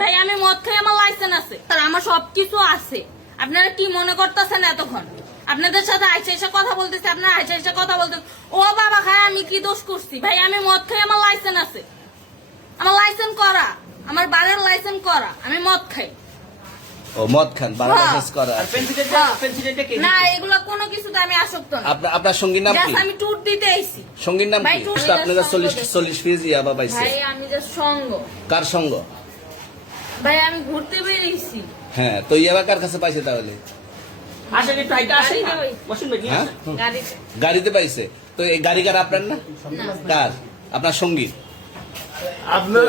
ভাই আমি মদ খাই, আমার লাইসেন্স আছে, আর আমার সবকিছু আছে। আপনারা কি মনে করতেছেন এতক্ষণ? আপনাদের সাথে আইসা এসে কথা বলতেছি, আপনারা আইসা এসে কথা বলতেছেন ও বাবা খাই আমি কি দোষ করছি? ভাই আমি মদ খাই, আমার লাইসেন্স আছে, আমার লাইসেন্স করা, আমার বাড়ির লাইসেন্স করা, আমি মদ খাই। ও মদ খান, বাড়া লাইসেন্স করা আছে। না এগুলো কোনো কিছুতে আমি আসক্ত না। আপনার সঙ্গীর নাম কি? জাস্ট আমি ট্যুর দিতে আইছি। সঙ্গীর নাম ভাই, কি? ট্যুর আপনারা সঙ্গ 40 ফিজ ইয়াবা পাইছে। ভাই আমি যে সঙ্গ, কার সঙ্গ? ভাই আমি ঘুরতে বেরিয়েছি। হ্যাঁ, তো ইয়াবা কার কাছে পাইছে তাহলে? হ্যাঁ? গাড়িতে। গাড়িতে পাইছে। তো এই গাড়ি কার, আপনার না? কার? আপনার সঙ্গী?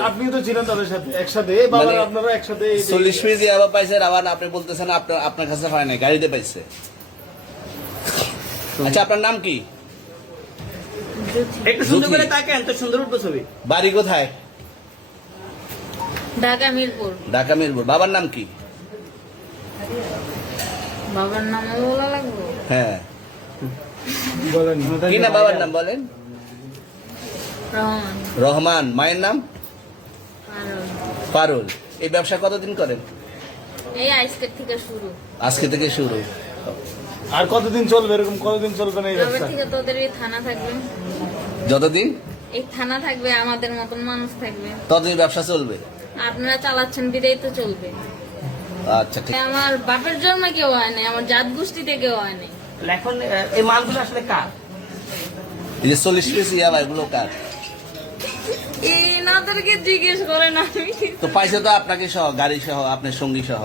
আপনি তো ছিলেন তাদের সাথে একসাথে, বাবা আপনারা একসাথে 40 ফিজ ইয়াবা পাইছে, আবার আপনি বলতেছেন আপনার কাছে হয় না, গাড়িতে পাইছে। আচ্ছা, আপনার নাম কি? একটু সুন্দর করে তাকান তো, সুন্দর উঠবো ছবি। বাড়ি কোথায়? ঢাকা মিরপুর। ঢাকা মিরপুর। বাবার নাম কি? বাবার নাম বলা লাগবে? হ্যাঁ, বলেন কি না বাবার নাম বলেন? রহমান। রহমান। মায়ের নাম? পারুল। পারুল। এই ব্যবসা কতদিন করেন? এই আজকের থেকে শুরু। আজকে থেকে শুরু। আর কতদিন চলবে, এরকম কতদিন চলবে না এই তবে ব্যবসা? থেকে তোদের এই থানা থাকবে, যতদিন এই থানা থাকবে, আমাদের মতন মানুষ থাকবে, ততদিন ব্যবসা চলবে। আপনারা চালাচ্ছেন বিদায় তো চলবে। আচ্ছা, ঠিক। আমার বাপের জন্মে কেউ হয় নাই, আমার জাত গোষ্ঠীতে কেউ হয় নাই। এখন এই মালগুলো আসলে কার? এই যে 40 পিস ইয়াবা, এগুলো কার? এনাদেরকে জিজ্ঞেস করেন, আমি তো পাইছে তো আপনাকে সহ, গাড়ি সহ, আপনার সঙ্গী সহ।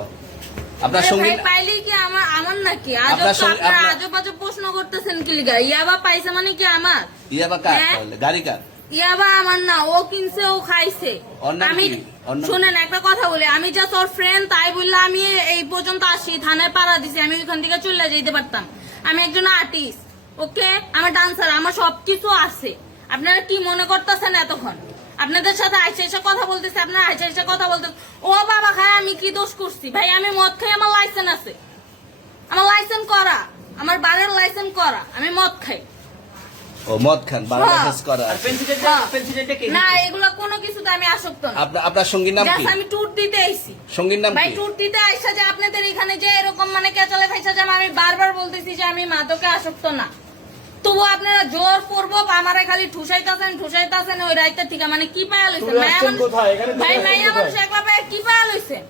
আপনার আরে সঙ্গী ভাই, পাইলেই কি আমার নাকি? আজব আপনার তো সঙ্গে- আপনারা আপনার- আজব আজব প্রশ্ন করতেছেন কি লিগা? ইয়াবা পাইছে মানে কি আমার? ইয়াবা কার হ্যাঁ? তাহলে? গাড়ি কার? ইয়াবা আমার না, ও কিনছে, ও খাইছে। ওর নাম আমি কি? ওর নাম- শুনেন একটা কথা বলি, আমি জাস্ট ওর ফ্রেন্ড, তাই বললে আমি এই পর্যন্ত আসি, থানায় পাড়া দিছি, আমি ওইখান থেকে চলে যেতে পারতাম। আমি একজন আর্টিস্ট, ওকে, আমার ডান্সার, আমার সবকিছু আছে। আপনারা কি মনে করতেছেন এতক্ষণ? আপনাদের সাথে আইসা এসে কথা বলতেছি, আপনারা আইসা এসে কথা বলতেছেন ও বাবা খাই আমি কি দোষ করছি? ভাই আমি মদ খাই, আমার লাইসেন্স আছে, আমার লাইসেন্স করা, আমার বাড়ির লাইসেন্স করা, আমি মদ খাই। ও মদ খান, বাড়া হ্যাঁ। লাইসেন্স করা আর আছে। পেন্সিলটা কে? না এগুলো কোনো কিছুতে আমি আসক্ত না। আপনার সঙ্গীর নাম কি? জাস্ট আমি ট্যুর দিতে আইছি। সঙ্গীর নাম ভাই কি? ট্যুর দিতে আইসা যে আপনাদের এখানে যে এরকম মানে কেচালে ফাইসা যে আমি বারবার বলতেছি যে আমি মাদকে আসক্ত না, তবু আপনারা জোর করবো আমারে খালি ঠুসাইতাছেন ওই রাইতে থেকে, মানে কি পায়া লইছেন? ট্যুরে আসছেন কোথায়? এখানে ভাই ট্যুরে মাইয়া আসছেন মানুষ কোথায়? একলা পায়ে কি পায়া লইছেন?